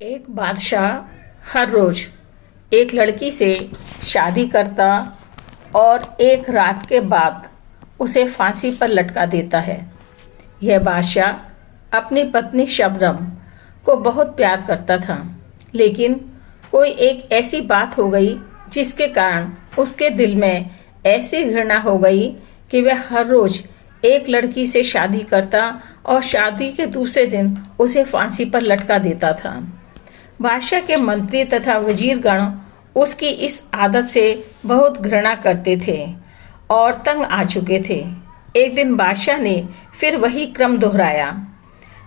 एक बादशाह हर रोज एक लड़की से शादी करता और एक रात के बाद उसे फांसी पर लटका देता है। यह बादशाह अपनी पत्नी शबनम को बहुत प्यार करता था, लेकिन कोई एक ऐसी बात हो गई जिसके कारण उसके दिल में ऐसी घृणा हो गई कि वह हर रोज एक लड़की से शादी करता और शादी के दूसरे दिन उसे फांसी पर लटका देता था। बादशाह के मंत्री तथा वजीरगण उसकी इस आदत से बहुत घृणा करते थे और तंग आ चुके थे। एक दिन बादशाह ने फिर वही क्रम दोहराया।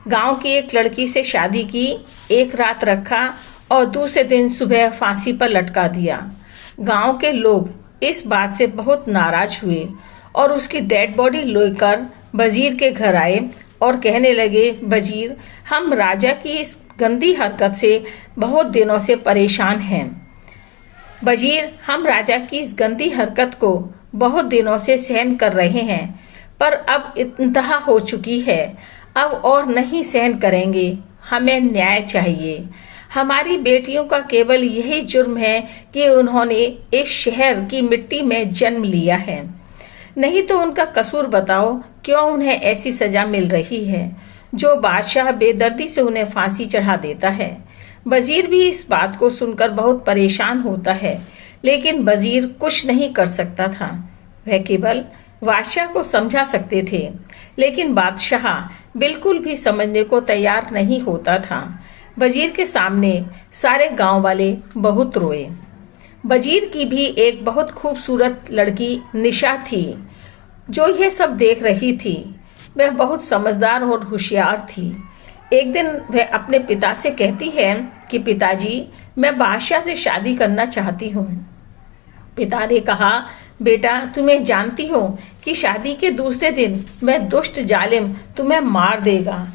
गांव की एक लड़की से शादी की, एक रात रखा और दूसरे दिन सुबह फांसी पर लटका दिया। गांव के लोग इस बात से बहुत नाराज हुए और उसकी डेड बॉडी लेकर वजीर के घर आए और कहने लगे, वजीर, हम राजा की इस गंदी हरकत से बहुत दिनों से परेशान हैं। वजीर, हम राजा की इस गंदी हरकत को बहुत दिनों से सहन कर रहे हैं, पर अब इंतहा हो चुकी है। अब और नहीं सहन करेंगे। हमें न्याय चाहिए। हमारी बेटियों का केवल यही जुर्म है कि उन्होंने इस शहर की मिट्टी में जन्म लिया है, नहीं तो उनका कसूर बताओ, क्यों उन्हें ऐसी सजा मिल रही है जो बादशाह बेदर्दी से उन्हें फांसी चढ़ा देता है। वजीर भी इस बात को सुनकर बहुत परेशान होता है, लेकिन वजीर कुछ नहीं कर सकता था। वह केवल बादशाह को समझा सकते थे, लेकिन बादशाह बिल्कुल भी समझने को तैयार नहीं होता था। वजीर के सामने सारे गांव वाले बहुत रोए। वजीर की भी एक बहुत खूबसूरत लड़की निशा थी, जो यह सब देख रही थी। वह बहुत समझदार और होशियार थी। एक दिन वह अपने पिता से कहती है कि पिताजी, मैं बादशाह से शादी करना चाहती हूँ। पिता ने कहा, बेटा, तुम्हें जानती हो कि शादी के दूसरे दिन वह दुष्ट जालिम तुम्हें मार देगा,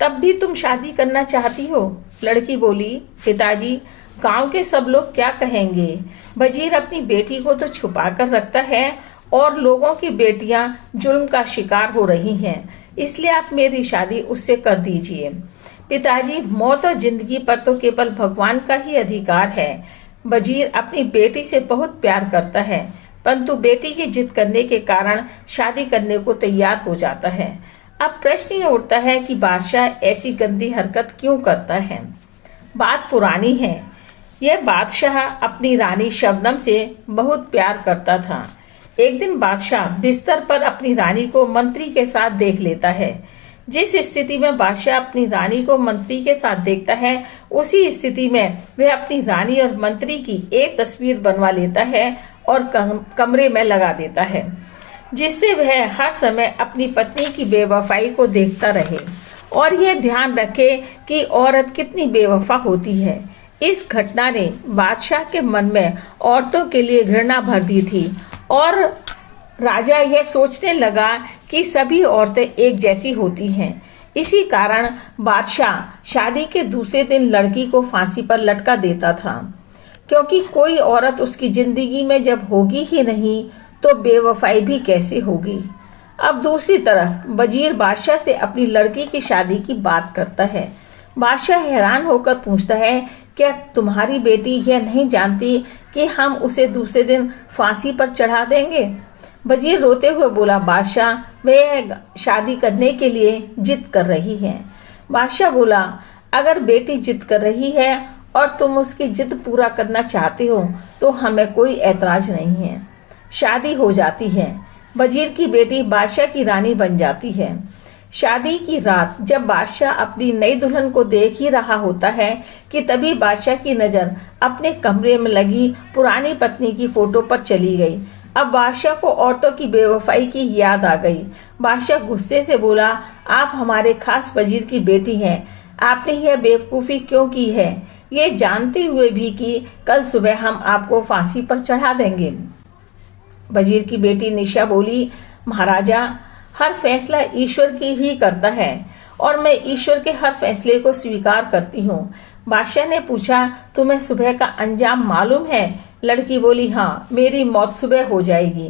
तब भी तुम शादी करना चाहती हो? लड़की बोली, पिताजी, गांव के सब लोग क्या कहेंगे? वजीर अपनी बेटी को तो छुपा कर रखता है और लोगों की बेटियां जुल्म का शिकार हो रही हैं, इसलिए आप मेरी शादी उससे कर दीजिए। पिताजी, मौत और जिंदगी पर तो केवल भगवान का ही अधिकार है। वजीर अपनी बेटी से बहुत प्यार करता है, परंतु बेटी की जिद करने के कारण शादी करने को तैयार हो जाता है। अब प्रश्न ये उठता है कि बादशाह ऐसी गंदी हरकत क्यों करता है। बात पुरानी है। यह बादशाह अपनी रानी शबनम से बहुत प्यार करता था। एक दिन बादशाह बिस्तर पर अपनी रानी को मंत्री के साथ देख लेता है। जिस स्थिति में बादशाह अपनी रानी को मंत्री के साथ देखता है, उसी स्थिति में वह अपनी रानी और मंत्री की एक तस्वीर बनवा लेता है और कमरे में लगा देता है, जिससे वह हर समय अपनी पत्नी की बेवफाई को देखता रहे और यह ध्यान रखे कि औरत कितनी बेवफा होती है। इस घटना ने बादशाह के मन में औरतों के लिए घृणा भर दी थी और राजा यह सोचने लगा कि सभी औरतें एक जैसी होती हैं। इसी कारण बादशाह शादी के दूसरे दिन लड़की को फांसी पर लटका देता था, क्योंकि कोई औरत उसकी जिंदगी में जब होगी ही नहीं तो बेवफाई भी कैसे होगी। अब दूसरी तरफ वजीर बादशाह से अपनी लड़की की शादी की बात करता है। बादशाह हैरान होकर पूछता है, क्या तुम्हारी बेटी यह नहीं जानती कि हम उसे दूसरे दिन फांसी पर चढ़ा देंगे? वजीर रोते हुए बोला, बादशाह, वे शादी करने के लिए जिद कर रही है। बादशाह बोला, अगर बेटी जिद कर रही है और तुम उसकी जिद पूरा करना चाहते हो तो हमें कोई ऐतराज नहीं है। शादी हो जाती है। वजीर की बेटी बादशाह की रानी बन जाती है। शादी की रात जब बादशाह अपनी नई दुल्हन को देख ही रहा होता है कि तभी बादशाह की नजर अपने कमरे में लगी पुरानी पत्नी की फोटो पर चली गई। अब बादशाह को औरतों की बेवफाई की याद आ गई। बादशाह गुस्से से बोला, आप हमारे खास वजीर की बेटी हैं, आपने यह बेवकूफ़ी क्यों की है, ये जानते हुए भी कि कल सुबह हम आपको फांसी पर चढ़ा देंगे? वजीर की बेटी निशा बोली, महाराजा, हर फैसला ईश्वर की ही करता है और मैं ईश्वर के हर फैसले को स्वीकार करती हूँ। बादशाह ने पूछा, तुम्हें सुबह का अंजाम मालूम है? लड़की बोली, हाँ, मेरी मौत सुबह हो जाएगी।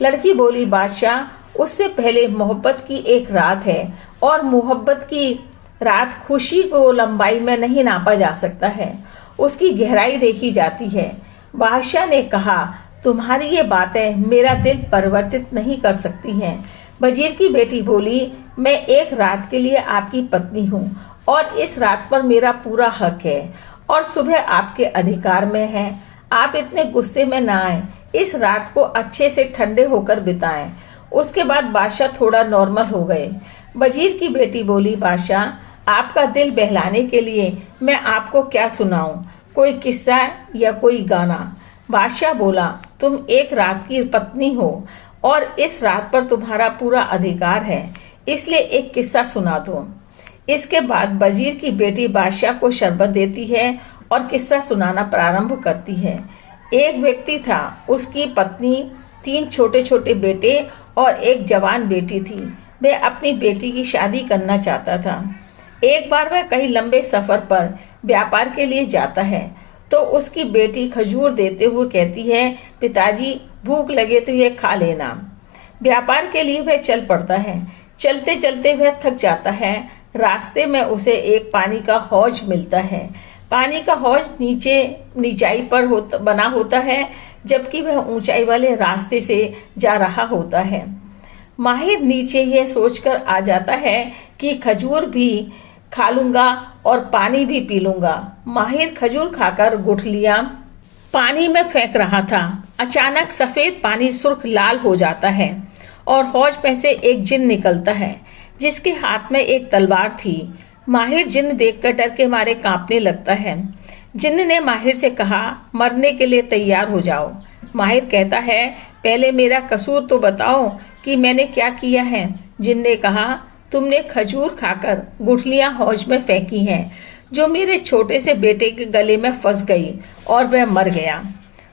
लड़की बोली, बादशाह, उससे पहले मोहब्बत की एक रात है और मोहब्बत की रात खुशी को लंबाई में नहीं नापा जा सकता है, उसकी गहराई देखी जाती है। बादशाह ने कहा, तुम्हारी ये बातें मेरा दिल परिवर्तित नहीं कर सकती हैं। वजीर की बेटी बोली, मैं एक रात के लिए आपकी पत्नी हूँ और इस रात पर मेरा पूरा हक है और सुबह आपके अधिकार में है। आप इतने गुस्से में ना आए, इस रात को अच्छे से ठंडे होकर बिताएं। उसके बाद बादशाह थोड़ा नॉर्मल हो गए। वजीर की बेटी बोली, बादशाह, आपका दिल बहलाने के लिए मैं आपको क्या सुनाऊं, कोई किस्सा या कोई गाना? बादशाह बोला, तुम एक रात की पत्नी हो और इस रात पर तुम्हारा पूरा अधिकार है, इसलिए एक किस्सा सुना दो। इसके बाद वजीर की बेटी बादशाह को शरबत देती है और किस्सा सुनाना प्रारंभ करती है। एक व्यक्ति था, उसकी पत्नी, 3 छोटे छोटे बेटे और एक जवान बेटी थी। वह अपनी बेटी की शादी करना चाहता था। एक बार वह कहीं लंबे सफर पर व्यापार के लिए जाता है तो उसकी बेटी खजूर देते हुए कहती है, पिताजी भूख लगे तो ये खा लेना। व्यापार के लिए वह चल पड़ता है। चलते चलते वह थक जाता है। रास्ते में उसे एक पानी का हौज मिलता है। पानी का हौज नीचाई पर बना होता है, जबकि वह ऊंचाई वाले रास्ते से जा रहा होता है। माहिर नीचे यह सोचकर आ जाता है कि खजूर भी खा लूंगा और पानी भी पी लूंगा। माहिर खजूर खाकर गुठलियां पानी में फेंक रहा था। अचानक सफेद पानी सुर्ख लाल हो जाता है और हौज में से एक जिन निकलता है, जिसके हाथ में एक तलवार थी। माहिर जिन्न देखकर डर के मारे कांपने लगता है। जिन्न ने माहिर से कहा, मरने के लिए तैयार हो जाओ। माहिर कहता है, पहले मेरा कसूर तो बताओ कि मैंने क्या किया है। जिन्न ने कहा, तुमने खजूर खाकर गुठलियां हौज में फेंकी हैं, जो मेरे छोटे से बेटे के गले में फंस गई और वह मर गया।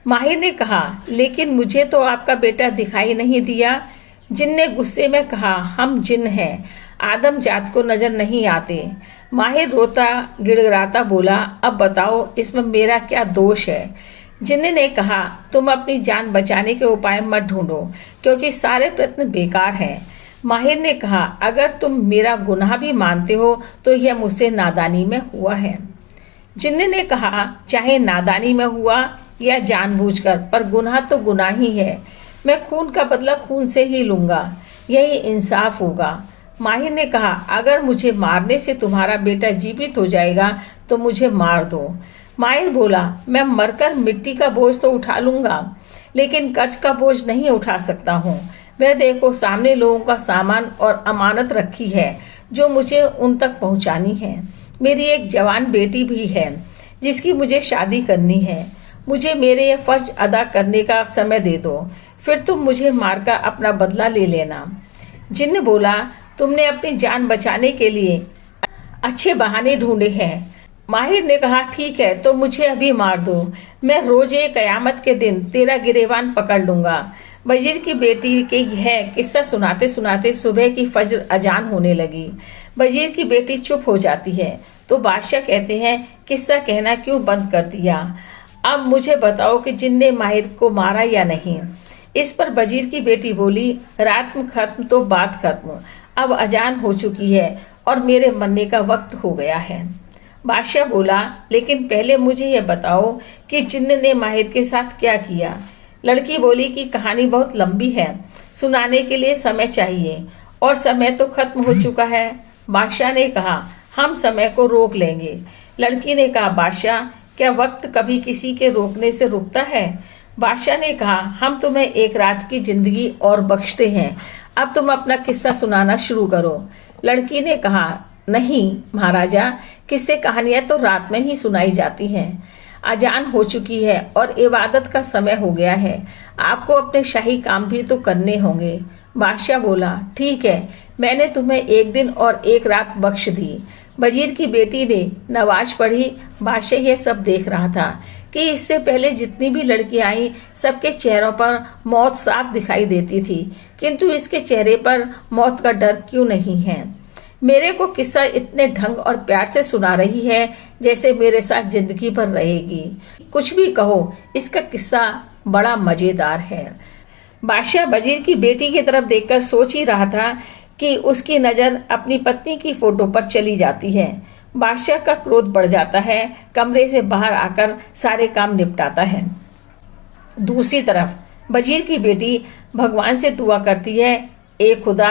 माहिर ने कहा, लेकिन मुझे तो आपका बेटा दिखाई नहीं दिया। जिन्न ने गुस्से में कहा, हम जिन्न हैं, आदम जात को नजर नहीं आते। माहिर रोता गिड़गिड़ाता बोला, अब बताओ इसमें मेरा क्या दोष है? जिन्न ने कहा, तुम अपनी जान बचाने के उपाय मत ढूंढो, क्योंकि सारे प्रयत्न बेकार हैं। माहिर ने कहा, अगर तुम मेरा गुनाह भी मानते हो तो यह मुझसे नादानी में हुआ है। जिन्न ने कहा, चाहे नादानी में हुआ या जानबूझकर, पर गुनाह तो गुनाह ही है। मैं खून का बदला खून से ही लूंगा, यही इंसाफ होगा। माहिर ने कहा, अगर मुझे मारने से तुम्हारा बेटा जीवित हो जाएगा तो मुझे मार दो। माहिर बोला, मैं मरकर मिट्टी का बोझ तो उठा लूंगा, लेकिन कर्ज का बोझ नहीं उठा सकता हूँ। वह देखो, सामने लोगों का सामान और अमानत रखी है जो मुझे उन तक पहुँचानी है। मेरी एक जवान बेटी भी है जिसकी मुझे शादी करनी है। मुझे मेरे ये फर्ज अदा करने का समय दे दो, फिर तुम मुझे मारकर अपना बदला ले लेना। जिन्न बोला, तुमने अपनी जान बचाने के लिए अच्छे बहाने ढूंढे हैं। माहिर ने कहा, ठीक है, तो मुझे अभी मार दो। मैं रोजे कयामत के दिन तेरा गिरेबान पकड़ लूंगा। वजीर की बेटी के यह किस्सा सुनाते सुनाते सुबह की फज्र अजान होने लगी। वजीर की बेटी चुप हो जाती है तो बादशाह कहते हैं, किस्सा कहना क्यों बंद कर दिया? अब मुझे बताओ कि जिन्न ने माहिर को मारा या नहीं। इस पर वजीर की बेटी बोली, रात में खत्म तो बात खत्म, अब अजान हो चुकी है और मेरे मरने का वक्त हो गया है। बादशाह बोला, लेकिन पहले मुझे यह बताओ कि जिन्न ने माहिर के साथ क्या किया। लड़की बोली कि कहानी बहुत लंबी है, सुनाने के लिए समय चाहिए और समय तो खत्म हो चुका है। बादशाह ने कहा, हम समय को रोक लेंगे। लड़की ने कहा, बादशाह, क्या वक्त कभी किसी के रोकने से रुकता है? बादशाह ने कहा, हम तुम्हें एक रात की जिंदगी और बख्शते हैं, अब तुम अपना किस्सा सुनाना शुरू करो। लड़की ने कहा, नहीं महाराजा, किस्से कहानियां तो रात में ही सुनाई जाती हैं। अजान हो चुकी है और इबादत का समय हो गया है, आपको अपने शाही काम भी तो करने होंगे। बादशाह बोला, ठीक है, मैंने तुम्हें एक दिन और एक रात बख्श दी। वजीर की बेटी ने नमाज पढ़ी। बादशाह यह सब देख रहा था कि इससे पहले जितनी भी लड़कियां आई, सबके चेहरों पर मौत साफ दिखाई देती थी, किंतु इसके चेहरे पर मौत का डर क्यों नहीं है? मेरे को किस्सा इतने ढंग और प्यार से सुना रही है जैसे मेरे साथ जिंदगी भर रहेगी। कुछ भी कहो, इसका किस्सा बड़ा मजेदार है। बादशाह वजीर की बेटी की तरफ देखकर सोच ही रहा था कि उसकी नजर अपनी पत्नी की फोटो पर चली जाती है। बादशाह का क्रोध बढ़ जाता है, कमरे से बाहर आकर सारे काम निपटाता है। दूसरी तरफ वजीर की बेटी भगवान से दुआ करती है, ए खुदा,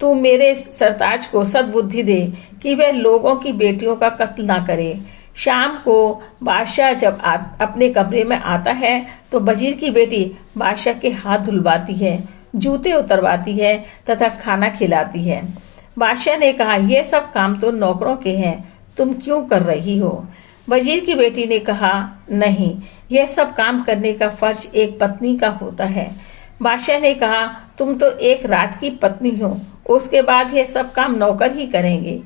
तू मेरे सरताज को सद्बुद्धि दे कि वह लोगों की बेटियों का कत्ल ना करे। शाम को बादशाह जब अपने कमरे में आता है तो वजीर की बेटी बादशाह के हाथ धुलवाती है, जूते उतरवाती है तथा खाना खिलाती है। बादशाह ने कहा, यह सब काम तो नौकरों के हैं, तुम क्यों कर रही हो? वजीर की बेटी ने कहा, नहीं, यह सब काम करने का फर्ज एक पत्नी का होता है। बादशाह ने कहा, तुम तो एक रात की पत्नी हो, उसके बाद यह सब काम नौकर ही करेंगे।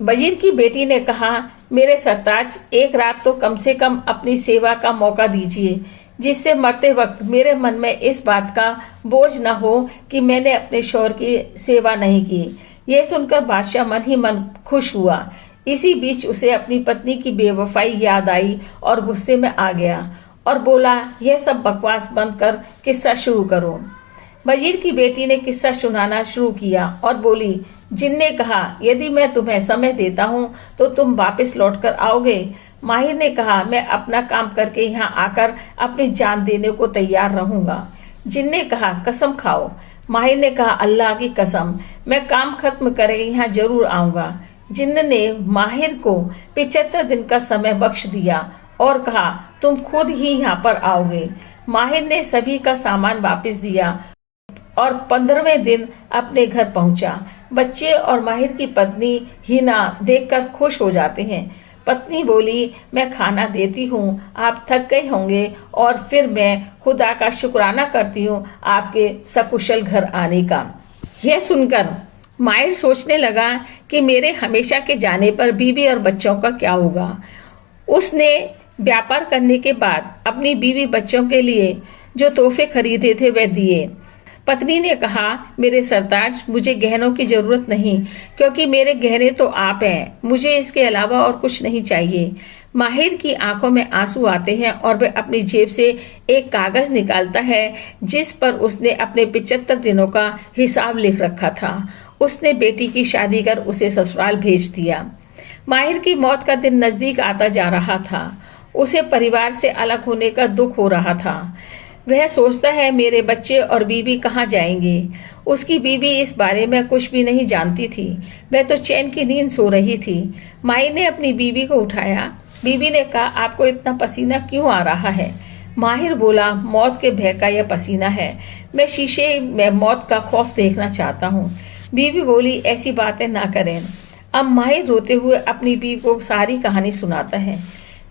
वजीर की बेटी ने कहा, मेरे सरताज, एक रात तो कम से कम अपनी सेवा का मौका दीजिए, जिससे मरते वक्त मेरे मन में इस बात का बोझ न हो कि मैंने अपने शौहर की सेवा नहीं की। यह सुनकर बादशाह मन ही मन खुश हुआ। इसी बीच उसे अपनी पत्नी की बेवफाई याद आई और गुस्से में आ गया और बोला, यह सब बकवास बंद कर किस्सा शुरू करो। वजीर की बेटी ने किस्सा सुनाना शुरू किया और बोली, जिन ने कहा, यदि मैं तुम्हें समय देता हूँ तो तुम वापस लौट कर आओगे। माहिर ने कहा, मैं अपना काम करके यहाँ आकर अपनी जान देने को तैयार रहूंगा। जिन ने कहा, कसम खाओ। माहिर ने कहा, अल्लाह की कसम, मैं काम खत्म करके यहाँ जरूर आऊंगा। जिन्न ने माहिर को 75 दिन का समय बख्श दिया और कहा, तुम खुद ही यहाँ पर आओगे। माहिर ने सभी का सामान वापस दिया और 15वें दिन अपने घर पहुंचा। बच्चे और माहिर की पत्नी हिना देखकर खुश हो जाते हैं। पत्नी बोली, मैं खाना देती हूँ, आप थक गए होंगे और फिर मैं खुदा का शुक्राना करती हूँ आपके सकुशल घर आने का। यह सुनकर माहिर सोचने लगा कि मेरे हमेशा के जाने पर बीवी और बच्चों का क्या होगा। उसने व्यापार करने के बाद अपनी बीवी बच्चों के लिए जो तोहफे खरीदे थे वह दिए। पत्नी ने कहा, मेरे सरताज, मुझे गहनों की जरूरत नहीं, क्योंकि मेरे गहने तो आप हैं, मुझे इसके अलावा और कुछ नहीं चाहिए। माहिर की आंखों में आंसू आते हैं और वह अपनी जेब से एक कागज निकालता है जिस पर उसने अपने 75 दिनों का हिसाब लिख रखा था। उसने बेटी की शादी कर उसे ससुराल भेज दिया। माहिर की मौत का दिन नजदीक आता जा रहा था। उसे परिवार से अलग होने का दुख हो रहा था। वह सोचता है, मेरे बच्चे और बीवी कहाँ जाएंगे। उसकी बीवी इस बारे में कुछ भी नहीं जानती थी। वह तो चैन की नींद सो रही थी। माई ने अपनी बीवी को उठाया। बीवी ने कहा, आपको इतना पसीना क्यों आ रहा है? माहिर बोला, मौत के भय का यह पसीना है। मैं शीशे में मौत का खौफ देखना चाहता हूँ। बीवी बोली, ऐसी बातें ना करें। अब माहिर रोते हुए अपनी बीवी को सारी कहानी सुनाता है।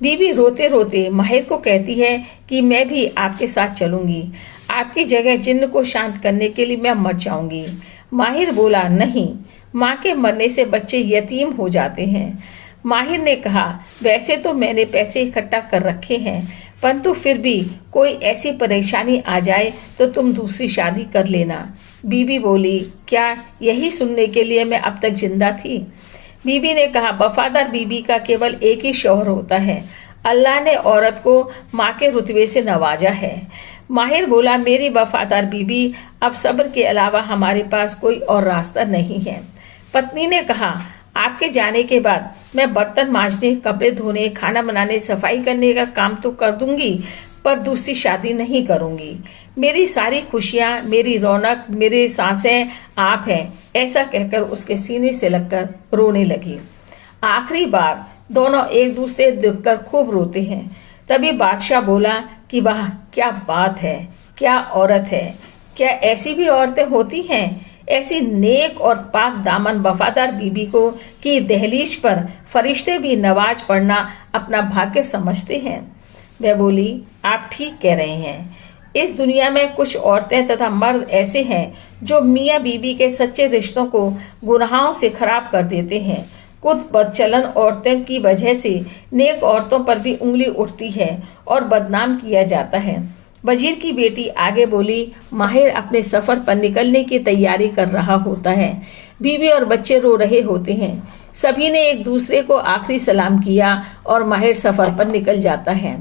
बीवी रोते रोते माहिर को कहती है कि मैं भी आपके साथ चलूंगी। आपकी जगह जिन्न को शांत करने के लिए मैं मर जाऊंगी। माहिर बोला, नहीं, माँ के मरने से बच्चे यतीम हो जाते हैं। माहिर ने कहा, वैसे तो मैंने पैसे इकट्ठा कर रखे हैं, परंतु फिर भी कोई ऐसी परेशानी आ जाए तो तुम दूसरी शादी कर लेना। बीवी बोली, क्या यही सुनने के लिए मैं अब तक जिंदा थी? बीवी ने कहा, वफादार बीवी का केवल एक ही शौहर होता है। अल्लाह ने औरत को माँ के रुतबे से नवाजा है। माहिर बोला, मेरी वफादार बीवी, अब सब्र के अलावा हमारे पास कोई और रास्ता नहीं है। पत्नी ने कहा, आपके जाने के बाद मैं बर्तन मांजने, कपड़े धोने, खाना बनाने, सफाई करने का काम तो कर दूंगी, पर दूसरी शादी नहीं करूंगी। मेरी सारी खुशियां, मेरी रौनक, मेरी सांसें आप हैं। ऐसा कहकर उसके सीने से लगकर रोने लगी। आखिरी बार दोनों एक दूसरे देखकर खूब रोते हैं। तभी बादशाह बोला कि वाह, क्या बात है, क्या औरत है। क्या ऐसी भी औरतें होती हैं? ऐसी नेक और पाक दामन वफादार बीबी को की दहलीज पर फरिश्ते भी नवाज पढ़ना अपना भाग्य समझते हैं। वह बोली, आप ठीक कह रहे हैं। इस दुनिया में कुछ औरतें तथा मर्द ऐसे हैं जो मियाँ बीबी के सच्चे रिश्तों को गुनाहों से खराब कर देते हैं। खुद बदचलन औरतों की वजह से नेक औरतों पर भी उंगली उठती है और बदनाम किया जाता है। वजीर की बेटी आगे बोली, माहिर अपने सफर पर निकलने की तैयारी कर रहा होता है। बीवी और बच्चे रो रहे होते हैं। सभी ने एक दूसरे को आखिरी सलाम किया और माहिर सफर पर निकल जाता है।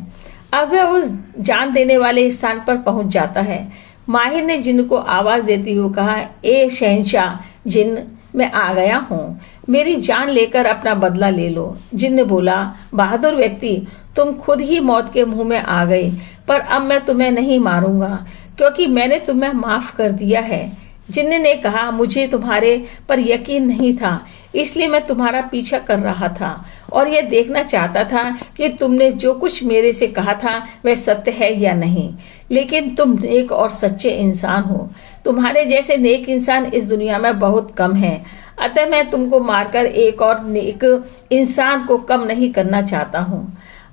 अब वह उस जान देने वाले स्थान पर पहुंच जाता है। माहिर ने जिनको आवाज देती हुई कहा, ए शहंशाह, जिन्न, मैं आ गया हूँ, मेरी जान लेकर अपना बदला ले लो। जिन्न बोला, बहादुर व्यक्ति, तुम खुद ही मौत के मुंह में आ गए, पर अब मैं तुम्हें नहीं मारूंगा क्योंकि मैंने तुम्हें माफ कर दिया है। जिन्न ने कहा, मुझे तुम्हारे पर यकीन नहीं था, इसलिए मैं तुम्हारा पीछा कर रहा था और यह देखना चाहता था कि तुमने जो कुछ मेरे से कहा था वह सत्य है या नहीं। लेकिन तुम नेक और सच्चे इंसान हो, तुम्हारे जैसे नेक इंसान इस दुनिया में बहुत कम हैं। अतः मैं तुमको मारकर एक और नेक इंसान को कम नहीं करना चाहता हूँ।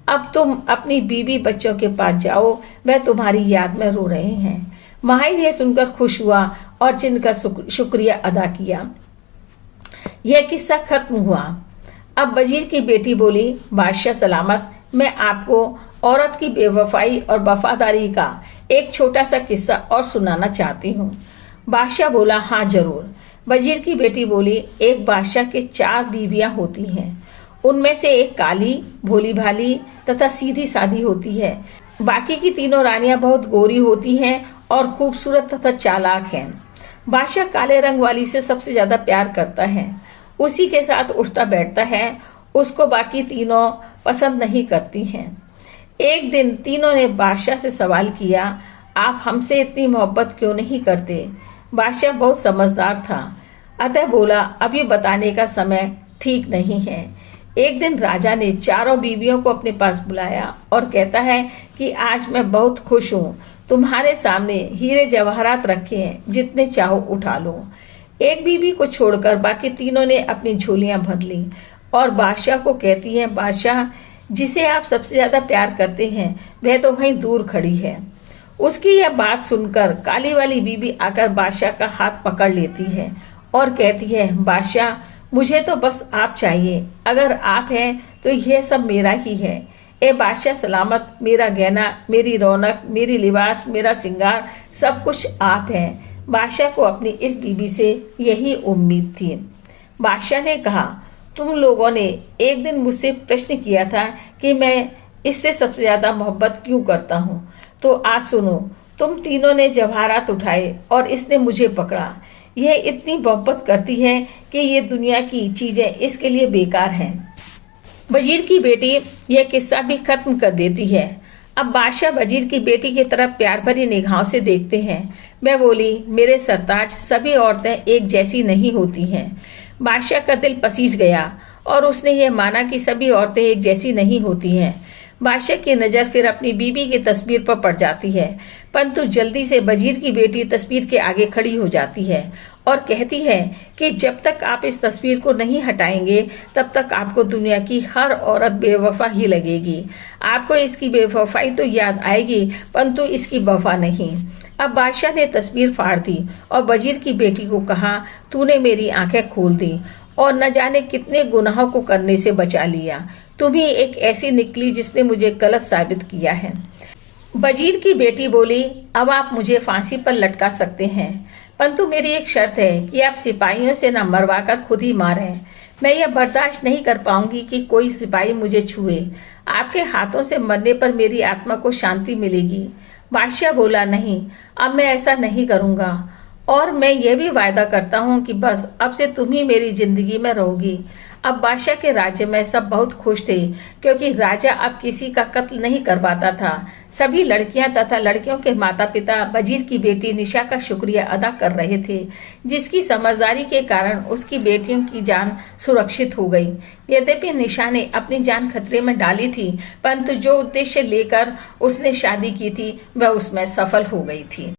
अब तुम अपनी बीवी बच्चों के पास जाओ, वह तुम्हारी याद में रो रहे हैं। माहिर यह सुनकर खुश हुआ और जिन्न का शुक्रिया अदा किया। यह किस्सा खत्म हुआ। अब वजीर की बेटी बोली, बादशाह सलामत, मैं आपको औरत की बेवफाई और वफादारी का एक छोटा सा किस्सा और सुनाना चाहती हूँ। बादशाह बोला, हाँ जरूर। वजीर की बेटी बोली, एक बादशाह के 4 बीवियां होती हैं। उनमें से एक काली, भोली भाली तथा सीधी सादी होती है। बाकी की 3 रानियां बहुत गोरी होती हैं और खूबसूरत तथा चालाक हैं। बादशाह काले रंग वाली से सबसे ज्यादा प्यार करता है, उसी के साथ उठता बैठता है। उसको बाकी 3 पसंद नहीं करती हैं। एक दिन तीनों ने बादशाह से सवाल किया, आप हमसे इतनी मोहब्बत क्यों नहीं करते? बादशाह बहुत समझदार था, अतः बोला, अभी बताने का समय ठीक नहीं है। एक दिन राजा ने 4 बीवियों को अपने पास बुलाया और कहता है कि आज मैं बहुत खुश हूँ, तुम्हारे सामने हीरे जवाहरात रखे हैं, जितने चाहो उठा लो। एक बीवी को छोड़कर बाकी तीनों ने अपनी झोलियां भर ली और बादशाह को कहती है, बादशाह, जिसे आप सबसे ज्यादा प्यार करते हैं वह तो वहीं दूर खड़ी है। उसकी यह बात सुनकर काली वाली बीवी आकर बादशाह का हाथ पकड़ लेती है और कहती है, बादशाह, मुझे तो बस आप चाहिए, अगर आप हैं तो यह सब मेरा ही है। ए बादशाह सलामत, मेरा गहना, मेरी रौनक, मेरी लिबास, मेरा श्रृंगार, सब कुछ आप हैं। बादशाह को अपनी इस बीबी से यही उम्मीद थी। बादशाह ने कहा, तुम लोगों ने एक दिन मुझसे प्रश्न किया था कि मैं इससे सबसे ज्यादा मोहब्बत क्यों करता हूँ, तो आज सुनो। तुम तीनों ने जवाहरात उठाए और इसने मुझे पकड़ा। यह इतनी मोहब्बत करती है कि ये दुनिया की चीजें इसके लिए बेकार हैं। वजीर की बेटी यह किस्सा भी खत्म कर देती है। अब बादशाह वजीर की बेटी की तरफ प्यार भरी निगाहों से देखते हैं। वह बोली, मेरे सरताज, सभी औरतें एक जैसी नहीं होती हैं। बादशाह का दिल पसीज गया और उसने यह माना कि सभी औरतें एक जैसी नहीं होती हैं। बादशाह की नजर फिर अपनी बीबी की तस्वीर पर पड़ जाती है, परंतु जल्दी से वजीर की बेटी तस्वीर के आगे खड़ी हो जाती है और कहती है कि जब तक आप इस तस्वीर को नहीं हटाएंगे तब तक आपको दुनिया की हर औरत बेवफा ही लगेगी। आपको इसकी बेवफाई तो याद आएगी, परंतु इसकी वफा नहीं। अब बादशाह ने तस्वीर फाड़ दी और वजीर की बेटी को कहा, तूने मेरी आंखें खोल दी और न जाने कितने गुनाहों को करने से बचा लिया। तुम ही एक ऐसी निकली जिसने मुझे गलत साबित किया है। वजीर की बेटी बोली, अब आप मुझे फांसी पर लटका सकते हैं, परंतु मेरी एक शर्त है कि आप सिपाहियों से न मरवाकर खुद ही मारें। मैं यह बर्दाश्त नहीं कर पाऊंगी कि कोई सिपाही मुझे छुए। आपके हाथों से मरने पर मेरी आत्मा को शांति मिलेगी। बादशाह बोला, नहीं, अब मैं ऐसा नहीं करूंगा और मैं यह भी वायदा करता हूँ कि बस अब से तुम ही मेरी जिंदगी में रहोगी। अब बादशाह के राज्य में सब बहुत खुश थे क्योंकि राजा अब किसी का कत्ल नहीं करवाता था। सभी लड़कियां तथा लड़कियों के माता पिता वजीर की बेटी निशा का शुक्रिया अदा कर रहे थे, जिसकी समझदारी के कारण उसकी बेटियों की जान सुरक्षित हो गई। यद्यपि निशा ने अपनी जान खतरे में डाली थी, परंतु जो उद्देश्य लेकर उसने शादी की थी वह उसमें सफल हो गई थी।